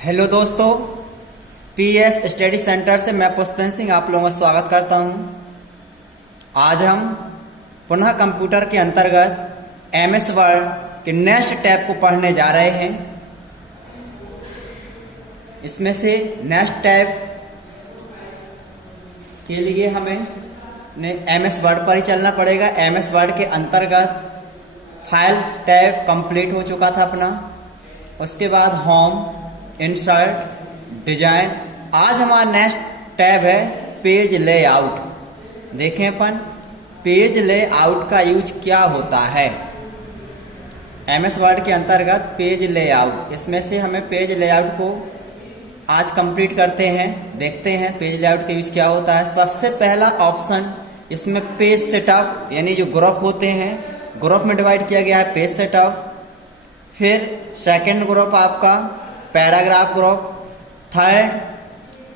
Hello दोस्तों, PS study centre से मैं पुष्पेंद्र सिंह आप लोगों का स्वागत करता हूं। आज हम पुनः कंप्यूटर के अंतर्गत एमएस वर्ड के नेक्स्ट टैब को पढ़ने जा रहे हैं। इसमें से नेक्स्ट टैब के लिए हमें एमएस वर्ड पर ही चलना पड़ेगा। एमएस वर्ड के अंतर्गत फाइल टैब कंप्लीट हो चुका था अपना। उसके बाद होम, इंसर्ट, डिजाइन। आज हमारा नेक्स्ट टैब है पेज लेआउट। देखें अपन पेज लेआउट का यूज क्या होता है। एमएस वर्ड के अंतर्गत पेज लेआउट, इसमें से हमें पेज लेआउट को आज कंप्लीट करते हैं। देखते हैं पेज लेआउट का यूज क्या होता है। सबसे पहला ऑप्शन इसमें पेज सेटअप, यानी जो ग्रुप होते हैं, ग्रुप में डिवाइड किया गया है पेज सेटअप। फिर सेकंड ग्रुप आपका paragraph group, third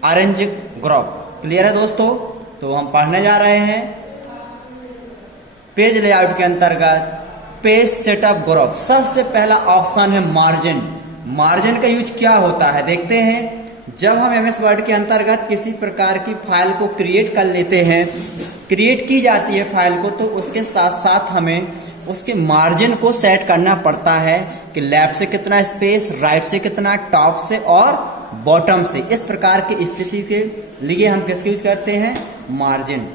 arrange group. Clear है दोस्तों? तो हम पढ़ने जा रहे हैं पेज लेआउट के अंतर्गत पेज सेटअप ग्रुप। सबसे पहला ऑप्शन है मार्जिन। मार्जिन का यूज क्या होता है देखते हैं। जब हम एमएस वर्ड के अंतर्गत किसी प्रकार की फाइल को क्रिएट कर लेते हैं, क्रिएट की जाती है फाइल को, तो उसके साथ साथ हमें उसके मार्जिन को सेट करना पड़ता है कि लेफ्ट से कितना स्पेस, राइट से कितना, टॉप से और बॉटम से। इस प्रकार की स्थिति के लिए हम किसका यूज करते हैं? मार्जिन।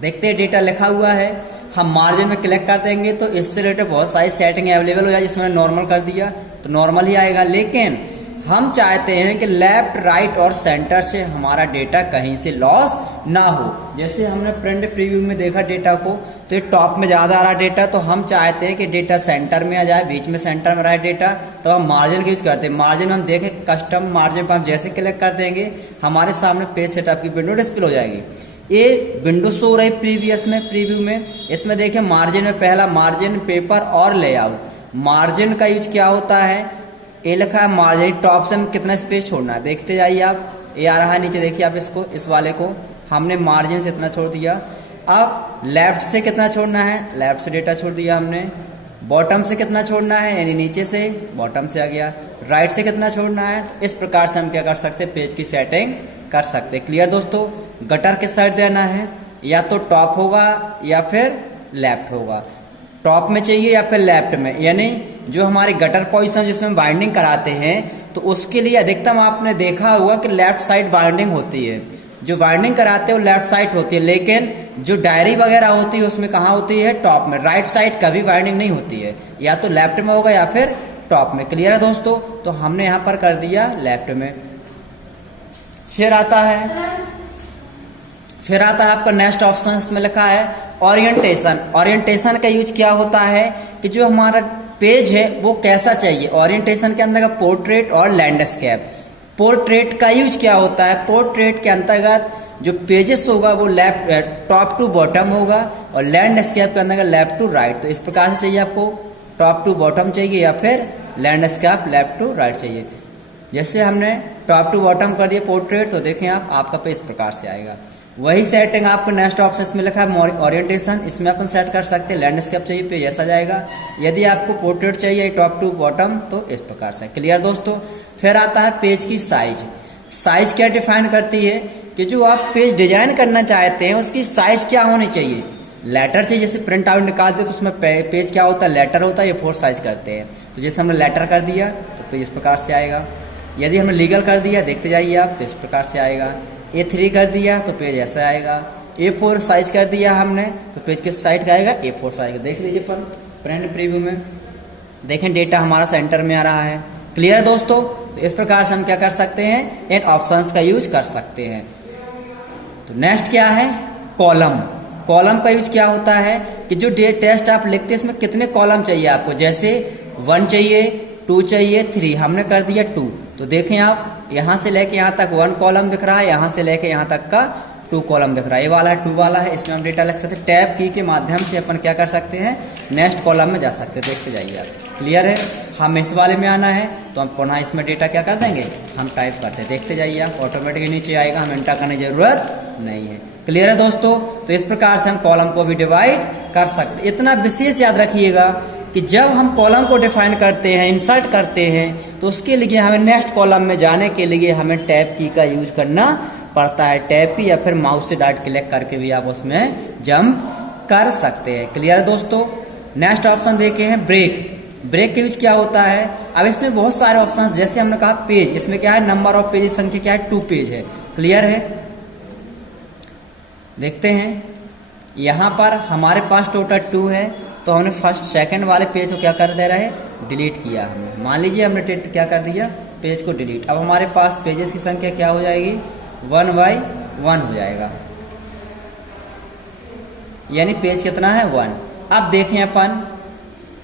देखते हैं डेटा लिखा हुआ है, हम मार्जिन में क्लिक कर देंगे तो इससे रिलेटेड बहुत सारी सेटिंग अवेलेबल हो जाए। जिसमें नॉर्मल कर दिया तो नॉर्मल ही आएगा, लेकिन हम चाहते हैं कि लेफ्ट, राइट और सेंटर से हमारा डेटा कहीं से लॉस ना हो। जैसे हमने प्रिंट प्रीव्यू में देखा डेटा को, तो ये टॉप में ज्यादा आ रहा डेटा, तो हम चाहते हैं कि डेटा सेंटर में आ जाए, बीच में सेंटर में रहे डेटा। तो हम मार्जिन का यूज करते हैं। मार्जिन में हम देखें कस्टम मार्जिन पर हम जैसे क्लिक कर देंगे हमारे सामने पेज सेटअप की विंडो डिस्प्ले हो जाएगी। ये विंडो शो रही प्रीव्यू में। इसमें देखें मार्जिन में पहला मार्जिन, पेपर और लेआउट। मार्जिन का यूज क्या होता है? ये लिखा है मार्जिन, टॉप से हम कितना स्पेस छोड़ना है देखते जाइए आप। ये आ रहा है नीचे, देखिए आप इसको, इस वाले को हमने मार्जिन से इतना छोड़ दिया। अब लेफ्ट से कितना छोड़ना है? लेफ्ट से डेटा छोड़ दिया हमने। बॉटम से कितना छोड़ना है? यानी नीचे से बॉटम से आ गया। राइट से कितना छोड़ना है? तो इस प्रकार से हम क्या कर सकते हैं? पेज की सेटिंग कर सकते हैं। क्लियर दोस्तों? गटर किस साइड देना है? या तो टॉप होगा या फिर लेफ्ट होगा। टॉप में चाहिए या फिर लेफ्ट में, यानी जो हमारी गटर पोजीशन जिसमें बाइंडिंग कराते हैं, तो उसके लिए अधिकतम आपने देखा होगा कि लेफ्ट साइड बाइंडिंग होती है। जो बाइंडिंग कराते हैं वो लेफ्ट साइड होती है, लेकिन जो डायरी वगैरह होती है उसमें कहाँ होती है? टॉप में। राइट साइड कभी बाइंडिंग नहीं होती है, या तो लेफ्ट में होगा या फिर टॉप में। क्लियर है दोस्तों? तो हमने यहाँ पर कर दिया लेफ्ट में। फिर आता है आपका नेक्स्ट ऑप्शन, इसमें लिखा है ओरिएंटेशन। ओरिएंटेशन का यूज क्या होता है कि जो हमारा पेज है वो कैसा चाहिए। ओरिएंटेशन के अंदर का पोर्ट्रेट और लैंडस्केप। पोर्ट्रेट का यूज क्या होता है? पोर्ट्रेट के अंतर्गत जो पेजेस होगा वो लेफ्ट, टॉप टू बॉटम होगा, और लैंडस्केप के अंदर का लेफ्ट टू राइट। तो इस प्रकार से चाहिए आपको, टॉप टू बॉटम चाहिए या फिर लैंडस्केप लेफ्ट टू राइट चाहिए। जैसे हमने टॉप टू बॉटम कर दिया पोर्ट्रेट, तो देखें आप, आपका पेज इस प्रकार से आएगा। वही सेटिंग आपको नेक्स्ट ऑप्शन में लिखा है ओरिएंटेशन, इसमें अपन सेट कर सकते हैं। लैंडस्केप चाहिए पेज ऐसा जाएगा, यदि आपको पोर्ट्रेट चाहिए टॉप टू बॉटम तो इस प्रकार से। क्लियर दोस्तों? फिर आता है पेज की साइज। साइज क्या डिफाइन करती है कि जो आप पेज डिजाइन करना चाहते हैं उसकी साइज क्या होनी चाहिए। लेटर चाहिए, जैसे प्रिंट आउट निकालते तो उसमें पेज क्या होता है? लेटर होता है, ये 4 साइज करते हैं। तो जैसे हमने लेटर कर दिया तो पेज इस प्रकार से आएगा। यदि हमने लीगल कर दिया, देखते जाइए आप, तो इस प्रकार से आएगा। A3 कर दिया तो पेज ऐसा आएगा। A4 साइज कर दिया हमने तो पेज किस साइड का आएगा? A4 साइज का। देख लीजिए अपन प्रिंट प्रीव्यू में, देखें डेटा हमारा सेंटर में आ रहा है। क्लियर दोस्तों? तो इस प्रकार से हम क्या कर सकते हैं? इन ऑप्शंस का यूज कर सकते हैं। तो नेक्स्ट क्या है? कॉलम। कॉलम का यूज क्या होता है कि जो टेस्ट आप लिखते हैं इसमें कितने कॉलम चाहिए आपको। जैसे 1 चाहिए, 2 चाहिए, 3, हमने कर दिया 2। तो देखें आप, यहां से लेके यहां तक 1 कॉलम दिख रहा है, यहां से लेके यहां तक का 2 कॉलम दिख रहा है। ये वाला है 2 वाला है, इसमें हम डेटा लिख सकते हैं। टैब की के माध्यम से अपन क्या कर सकते हैं? नेक्स्ट कॉलम में जा सकते हैं। देखते जाइए आप। क्लियर है? हम इस वाले में आना है तो हम पुनः इसमें डेटा क्या कर देंगे? हम टाइप करते हैं। देखते जाइए आप, ऑटोमेटिकली नीचे आएगा, हम एंटर करने की जरूरत नहीं है। क्लियर है दोस्तों? तो इस प्रकार से हम कॉलम को भी डिवाइड कर सकते। इतना विशेष याद रखिएगा कि जब हम कॉलम को डिफाइन करते हैं, इंसर्ट करते हैं, तो उसके लिए हमें नेक्स्ट कॉलम में जाने के लिए हमें टैब की का यूज करना पड़ता है। टैब की या फिर माउस से डाट क्लिक करके भी आप उसमें जंप कर सकते हैं। क्लियर है दोस्तों। नेक्स्ट ऑप्शन देखे हैं ब्रेक। ब्रेक का यूज क्या होता है? अब इसमें बहुत सारे ऑप्शन, जैसे हमने कहा पेज, इसमें क्या है, नंबर ऑफ पेज संख्या क्या है, 2 पेज है। क्लियर है। देखते हैं यहाँ पर हमारे पास टोटल 2 है, तो हमने फर्स्ट सेकंड वाले पेज को क्या कर दे रहे हैं, डिलीट किया हमने। मान लीजिए हमने क्या कर दिया, पेज को डिलीट। अब हमारे पास पेजेस की संख्या क्या हो जाएगी, 1 बाई 1 हो जाएगा, यानी पेज कितना है, 1। अब देखें अपन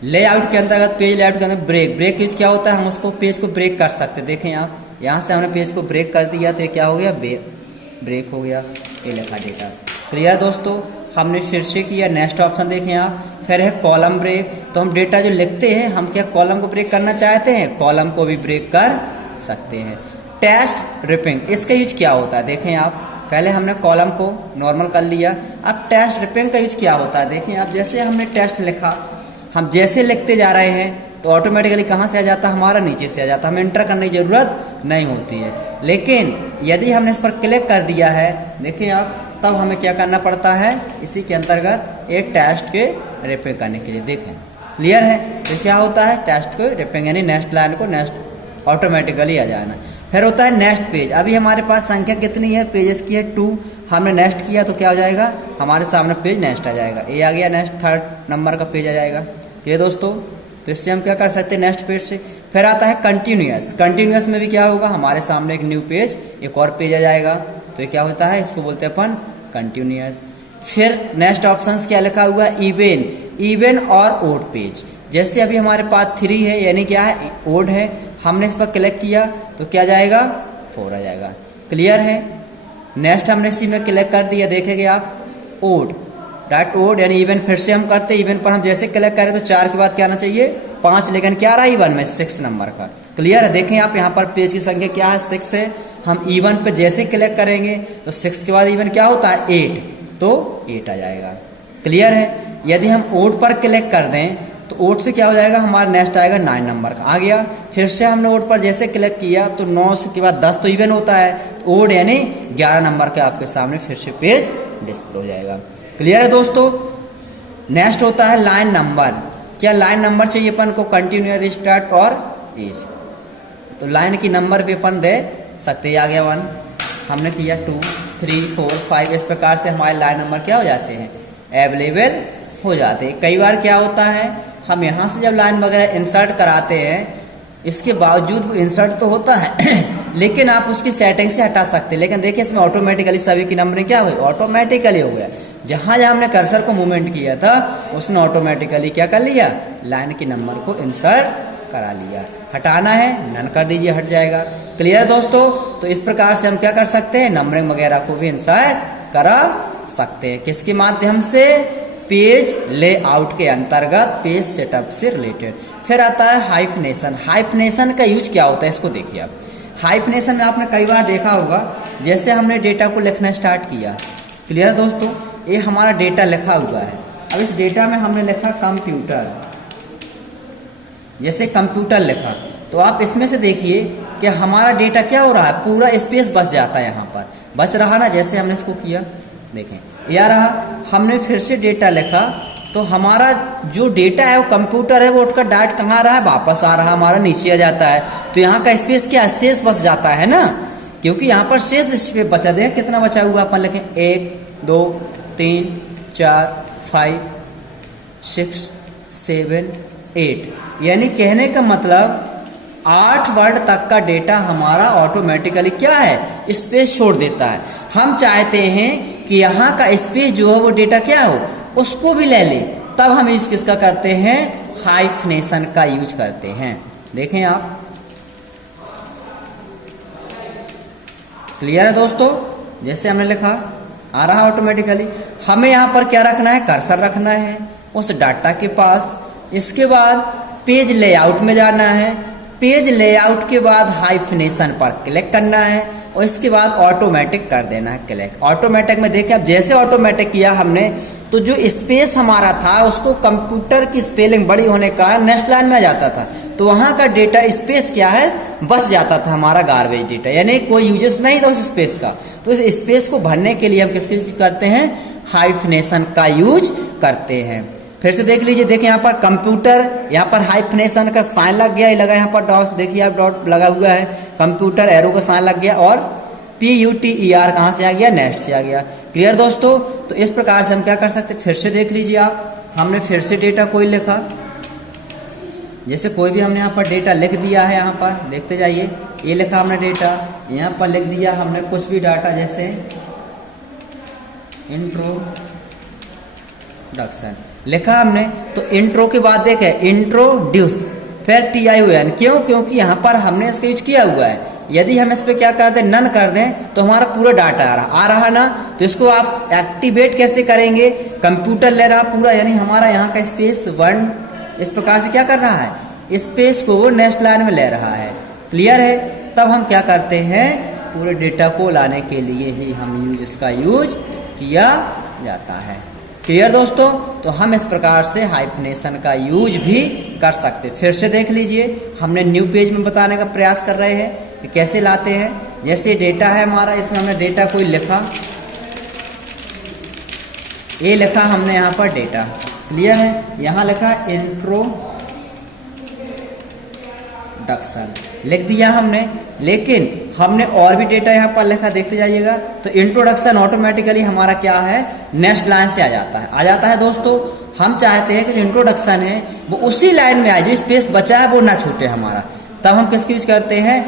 लेआउट के अंतर्गत, पेज लेआउट के अंदर ब्रेक यूज क्या होता है, हम उसको पेज को ब्रेक कर सकते हैं। देखें आप, यहाँ से हमने पेज को ब्रेक कर दिया तो ये क्या हो गया, ब्रेक हो गया, ये लिखा डेटा। क्लियर दोस्तों। हमने फिर से किया। नेक्स्ट ऑप्शन देखें आप, फिर है कॉलम ब्रेक। तो हम डेटा जो लिखते हैं, हम क्या कॉलम को ब्रेक करना चाहते हैं, कॉलम को भी ब्रेक कर सकते हैं। टेस्ट रिपिंग, इसका यूज क्या होता है, देखें आप, पहले हमने कॉलम को नॉर्मल कर लिया, अब टेस्ट रिपिंग का यूज क्या होता है, देखें आप, जैसे हमने टेस्ट लिखा, हम जैसे लिखते जा रहे हैं तो ऑटोमेटिकली कहाँ से आ जाता है, हमारा नीचे से आ जाता है, हमें एंटर करने की जरूरत नहीं होती है। लेकिन यदि हमने इस पर क्लिक कर दिया है, देखें आप, तब हमें क्या करना पड़ता है, इसी के अंतर्गत एक टेस्ट के रिपिंग करने के लिए। देखें क्लियर है। तो क्या होता है, टेस्ट को रिपिंग, यानी नेक्स्ट लाइन को नेक्स्ट ऑटोमेटिकली आ जाना। फिर होता है नेक्स्ट पेज। अभी हमारे पास संख्या कितनी है, पेजेस की है 2, हमने नेक्स्ट किया तो क्या हो जाएगा, हमारे सामने पेज नेक्स्ट आ जाएगा, ये आ गया नेक्स्ट, 3rd नंबर का पेज आ जाएगा। ये दोस्तों, तो इससे हम क्या कर सकते हैं, नेक्स्ट पेज से। फिर आता है कंटिन्यूअस। कंटिन्यूअस में भी क्या होगा, हमारे सामने एक न्यू पेज, एक और पेज आ जाएगा, तो ये क्या होता है, इसको बोलते हैं अपन कंटिन्यूअस। फिर नेक्स्ट ऑप्शंस क्या लिखा हुआ, इवन और ओड पेज। जैसे अभी हमारे पास 3 है, यानी क्या है, ओड है, हमने इस पर क्लिक किया तो क्या जाएगा, 4 आ जाएगा। क्लियर है। नेक्स्ट हमने इसी में क्लिक कर दिया, देखेंगे आप, ओड डॉट ओड, यानी इवन फिर से हम करते, इवन पर हम जैसे क्लिक करें तो 4 के बाद क्या आना चाहिए, 5, लेकिन क्या रहा, इवन में 6 नंबर का। क्लियर है। देखें आप, यहाँ पर पेज की संख्या क्या है, 6 है, हम इवन पे जैसे क्लिक करेंगे तो 6 के बाद इवन क्या होता है, 8, तो 8 आ जाएगा। क्लियर है। यदि हम ओड पर क्लिक कर दें तो ओड से क्या हो जाएगा, हमारा नेक्स्ट आएगा 9 नंबर का, आ गया। फिर से हमने ओड पर जैसे क्लिक किया तो 9 के बाद 10 तो इवन होता है, तो ओड यानी 11 नंबर के आपके सामने फिर से पेज डिस्प्ले हो जाएगा। क्लियर है दोस्तों। नेक्स्ट होता है लाइन नंबर। क्या लाइन नंबर चाहिए अपन को, कंटिन्यू, स्टार्ट और एज, तो लाइन की नंबर भी अपन दे सकते हैं। आ गया 1, हमने किया 2, 3, 4, 5, इस प्रकार से हमारे लाइन नंबर क्या हो जाते हैं, अवेलेबल हो जाते हैं। कई बार क्या होता है, हम यहाँ से जब लाइन वगैरह इंसर्ट कराते हैं, इसके बावजूद वो इंसर्ट तो होता है लेकिन आप उसकी सेटिंग से हटा सकते हैं। लेकिन देखिए इसमें ऑटोमेटिकली सभी की नंबरिंग क्या हुई, ऑटोमेटिकली हो गया। जहां जहां हमने कर्सर को मूवमेंट किया था, उसने ऑटोमेटिकली क्या कर लिया, लाइन की नंबर को इंसर्ट करा लिया। हटाना है, नन कर दीजिए, हट जाएगा। क्लियर दोस्तों। तो इस प्रकार से हम क्या कर सकते हैं, नंबरिंग वगैरह को भी इंसर्ट करा सकते हैं। किसके माध्यम से, पेज लेआउट के अंतर्गत, पेज सेटअप से रिलेटेड। फिर आता है हाइफनेशन। हाइफनेशन का यूज क्या होता है, इसको देखिए आप। हाइफनेशन में आपने कई बार देखा होगा, जैसे हमने डेटा को लिखना स्टार्ट किया। क्लियर दोस्तों। ये हमारा डेटा लिखा हुआ है। अब इस डेटा में हमने लिखा कंप्यूटर, जैसे कंप्यूटर लिखा, तो आप इसमें से देखिए कि हमारा डेटा क्या हो रहा है, पूरा स्पेस बच जाता है, यहाँ पर बच रहा ना। जैसे हमने इसको किया, देखें यह रहा। हमने फिर से डेटा लिखा तो हमारा जो डेटा है वो कंप्यूटर है, वो उठकर डाट कहाँ रहा है, वापस आ रहा है, हमारा नीचे आ जाता है। तो यहाँ का स्पेस क्या, शेष बच जाता है ना, क्योंकि यहाँ पर शेष स्पेस बचा। देखें कितना बचा हुआ, अपन लिखें 1, 2, 3, 4, 5, 6, 7, 8, यानी कहने का मतलब 8 वर्ड तक का डेटा हमारा ऑटोमेटिकली क्या है, स्पेस छोड़ देता है। हम चाहते हैं कि यहाँ का स्पेस जो है वो डेटा क्या हो, उसको भी ले ले, तब हम यूज किसका करते हैं, हाइफनेशन का यूज करते हैं। देखें आप। क्लियर है दोस्तों। जैसे हमने लिखा, आ रहा ऑटोमेटिकली। हमें यहाँ पर क्या रखना है, कर्सर रखना है उस डाटा के पास। इसके बाद पेज लेआउट में जाना है। पेज लेआउट के बाद हाइफनेशन पर क्लिक करना है और इसके बाद ऑटोमेटिक कर देना है क्लिक। ऑटोमेटिक में देखिए, अब जैसे ऑटोमेटिक किया हमने तो जो स्पेस हमारा था उसको कंप्यूटर की स्पेलिंग बड़ी होने का नेक्स्ट लाइन में आ जाता था, तो वहां का डेटा स्पेस क्या है बच जाता था हमारा गार्बेज डेटा, यानी कोई यूजेस नहीं था उस स्पेस का। तो इस स्पेस को भरने के लिए हम किसकी यूज करते हैं, हाइफनेशन का यूज करते हैं। फिर से देख लीजिए, देखिए यहाँ पर कंप्यूटर, यहाँ पर हाइफनेशन का साइन लग गया, ये लगा यहाँ पर डॉट, देखिए आप डॉट लगा हुआ है, कंप्यूटर एरो का साइन लग गया, और PUTER कहाँ से आ गया, नेक्स्ट से आ गया। क्लियर दोस्तों, तो इस प्रकार से हम क्या कर सकते हैं, फिर से देख लीजिए आप, हमने फिर से डेटा कोई लिखा, जैसे कोई भी हमने यहाँ पर डेटा लिख दिया है, यहाँ पर देखते जाइए, ये लिखा हमने डेटा, यहाँ पर लिख दिया हमने कुछ भी डाटा, जैसे इंट्रोडक्शन लिखा हमने, तो इंट्रो के बाद देखे इंट्रोड्यूस, फिर TION, क्यों, क्योंकि यहाँ पर हमने इसका यूज किया हुआ है। यदि हम इस पे क्या कर दें, नन कर दें, तो हमारा पूरा डाटा आ रहा ना, तो इसको आप एक्टिवेट कैसे करेंगे, कंप्यूटर ले रहा पूरा, यानी हमारा यहाँ का स्पेस 1 इस प्रकार से क्या कर रहा है, स्पेस को वो नेक्स्ट लाइन में ले रहा है। क्लियर है, तब हम क्या करते हैं, पूरे डेटा को लाने के लिए ही हम इसका यूज किया जाता है। क्लियर दोस्तों, तो हम इस प्रकार से हाइफनेशन का यूज भी कर सकते। फिर से देख लीजिए, हमने न्यू पेज में बताने का प्रयास कर रहे हैं कि कैसे लाते हैं। जैसे डेटा है हमारा, इसमें हमने डेटा कोई लिखा, ये लिखा हमने यहाँ पर डेटा, क्लियर है, यहाँ लिखा इंट्रोडक्शन लिख दिया हमने, लेकिन हमने और भी डेटा यहाँ पर लिखा, देखते जाइएगा, तो इंट्रोडक्शन ऑटोमेटिकली हमारा क्या है, नेक्स्ट लाइन से आ जाता है दोस्तों। हम चाहते हैं कि जो इंट्रोडक्शन है वो उसी लाइन में आए, जो स्पेस बचा है वो ना छूटे हमारा, तब हम किसकी यूज करते हैं,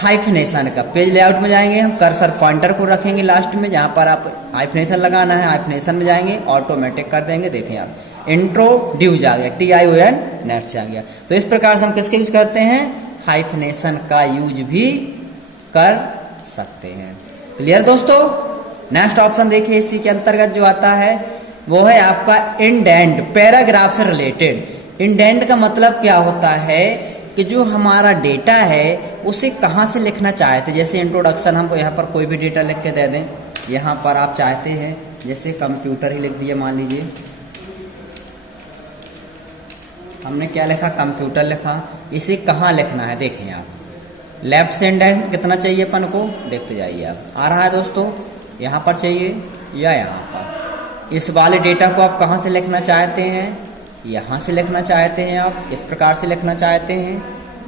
हाइफनेशन का। पेज लेआउट में जाएंगे, हम कर्सर पॉइंटर को रखेंगे लास्ट में, जहाँ पर आप हाइफनेशन लगाना है, हाइफनेशन में जाएंगे, ऑटोमेटिक कर देंगे, देखें आप इंट्रोड्यूस आ गया, TION नेक्स्ट से आ गया। तो इस प्रकार से हम किसके यूज करते हैं, हाइफनेशन का यूज भी कर सकते हैं। क्लियर दोस्तों, नेक्स्ट ऑप्शन देखिए, इसी के अंतर्गत जो आता है वो है आपका इंडेंट, पैराग्राफ से रिलेटेड। इंडेंट का मतलब क्या होता है कि जो हमारा डेटा है उसे कहाँ से लिखना चाहते, जैसे इंट्रोडक्शन हमको यहाँ पर कोई भी डेटा लिख के दे दें, यहाँ पर आप चाहते हैं जैसे कंप्यूटर ही लिख दिया, मान लीजिए हमने क्या लिखा, कंप्यूटर लिखा, इसे कहाँ लिखना है, देखें आप, लेफ्ट से इंडेंट कितना चाहिए अपन को, देखते जाइए आप, आ रहा है दोस्तों, यहाँ पर चाहिए या यहाँ पर। इस वाले डेटा को आप कहाँ से लिखना चाहते हैं, यहाँ से लिखना चाहते हैं, आप इस प्रकार से लिखना चाहते हैं।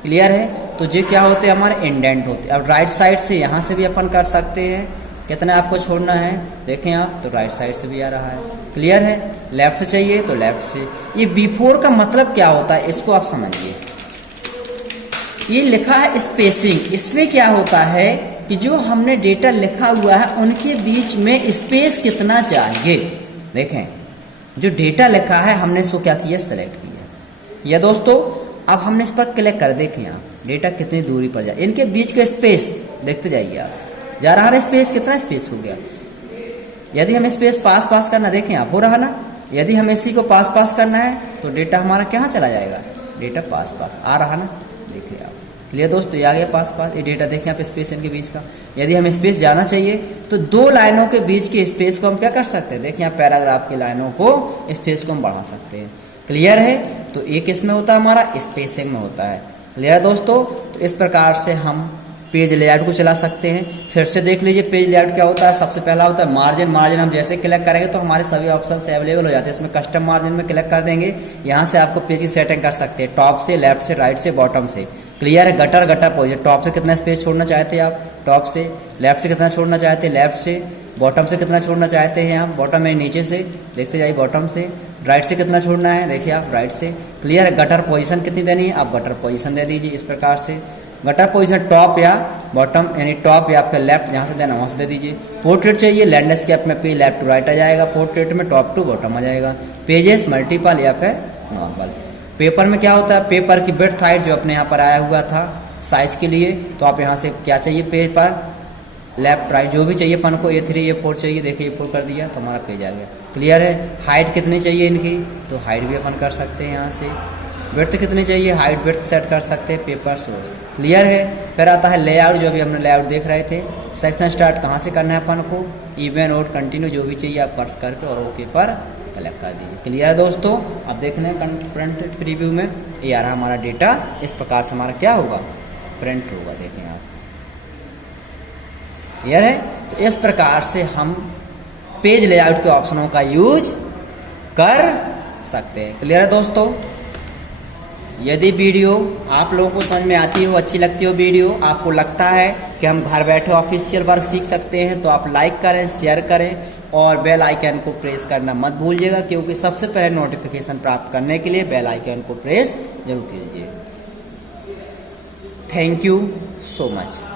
क्लियर है, तो ये क्या होते हैं, हमारे इंडेंट होते हैं। अब राइट साइड से यहाँ से भी अपन कर सकते हैं, कितना आपको छोड़ना है, देखें आप, तो राइट साइड से भी आ रहा है। क्लियर है, लेफ्ट से चाहिए तो लेफ्ट से। ये बिफोर का मतलब क्या होता है, इसको आप समझिए। ये लिखा है स्पेसिंग, इसमें क्या होता है कि जो हमने डेटा लिखा हुआ है उनके बीच में स्पेस कितना चाहिए। देखें, जो डेटा लिखा है हमने इसको क्या किया, सेलेक्ट किया दोस्तों। अब हमने इस पर क्लिक कर, देखें आप, डेटा कितनी दूरी पर जाए, इनके बीच का स्पेस देखते जाइए आप, जा रहा है स्पेस, कितना स्पेस हो गया। यदि हमें स्पेस पास करना, देखें आप, हो रहा ना, यदि हमें इसी को पास करना है तो डेटा हमारा कहाँ चला जाएगा, डेटा पास आ रहा ना, देखिए आप। क्लियर दोस्तों, ये आ गया पास, ये डेटा देखें आप, स्पेस इनके बीच का। यदि हमें स्पेस जाना चाहिए तो दो लाइनों के बीच के स्पेस को हम क्या कर सकते हैं, देखिए आप, पैराग्राफ की लाइनों को स्पेस को हम बढ़ा सकते हैं। क्लियर है, तो एक इसमें होता है हमारा स्पेसिंग में होता है। क्लियर दोस्तों, तो इस प्रकार से हम पेज लेआउट को चला सकते हैं। फिर से देख लीजिए, पेज लेआउट क्या होता है, सबसे पहला होता है मार्जिन। मार्जिन हम जैसे क्लिक करेंगे तो हमारे सभी ऑप्शन अवेलेबल हो जाते हैं। इसमें कस्टम मार्जिन में क्लिक कर देंगे, यहाँ से आपको पेज की सेटिंग कर सकते हैं, टॉप से, लेफ्ट से, राइट से, बॉटम से। क्लियर है, गटर पोजिशन, टॉप से कितना स्पेस छोड़ना चाहते हैं आप, टॉप से, लेफ्ट से कितना छोड़ना चाहते हैं, लेफ्ट से, बॉटम से कितना छोड़ना चाहते हैं आप, बॉटम में नीचे से, देखते जाइए, बॉटम से, राइट से कितना छोड़ना है, देखिए आप, राइट से। क्लियर है, गटर पोजीशन कितनी देनी है, आप गटर पोजीशन दे दीजिए इस प्रकार से। गटर पोजीशन टॉप या बॉटम, यानी टॉप या फिर लेफ्ट, जहाँ से देना वहाँ से दे दीजिए। पोर्ट्रेट चाहिए, लैंडस्केप में पे लेफ्ट टू राइट आ जाएगा, पोर्ट्रेट में टॉप टू बॉटम आ जाएगा। पेजेस मल्टीपल या फिर नॉर्मल। पेपर में क्या होता है, पेपर की विड्थ हाइट जो अपने यहाँ पर आया हुआ था साइज के लिए, तो आप यहाँ से क्या चाहिए, पेज पर लेफ्ट राइट जो भी चाहिए अपन को, A3 A4 चाहिए, देखिए A4 कर दिया तो हमारा पेज आ गया। क्लियर है, हाइट कितनी चाहिए इनकी, तो हाइट भी अपन कर सकते हैं यहाँ से। विड्थ कितनी चाहिए, हाइट विड्थ सेट कर सकते हैं, पेपर सोर्स। क्लियर है, फिर आता है लेआउट, जो अभी हमने लेआउट देख रहे थे, सेक्शन स्टार्ट कहाँ से करना है अपन को, इवन और कंटिन्यू जो भी चाहिए आप कर्स करके और ओके पर कलेक्ट कर दीजिए। क्लियर है दोस्तों। अब देख रहे हैं प्रिंट प्रीव्यू में ये आ रहा हमारा डेटा, इस प्रकार से हमारा क्या होगा, प्रिंट होगा। देखें आप, क्लियर है। तो इस प्रकार से हम पेज लेआउट के ऑप्शनों का यूज कर सकते हैं। क्लियर है दोस्तों। यदि वीडियो आप लोगों को समझ में आती हो, अच्छी लगती हो वीडियो, आपको लगता है कि हम घर बैठे ऑफिशियल वर्क सीख सकते हैं, तो आप लाइक करें, शेयर करें और बेल आइकन को प्रेस करना मत भूलिएगा, क्योंकि सबसे पहले नोटिफिकेशन प्राप्त करने के लिए बेल आइकन को प्रेस जरूर कीजिए। Thank you so much.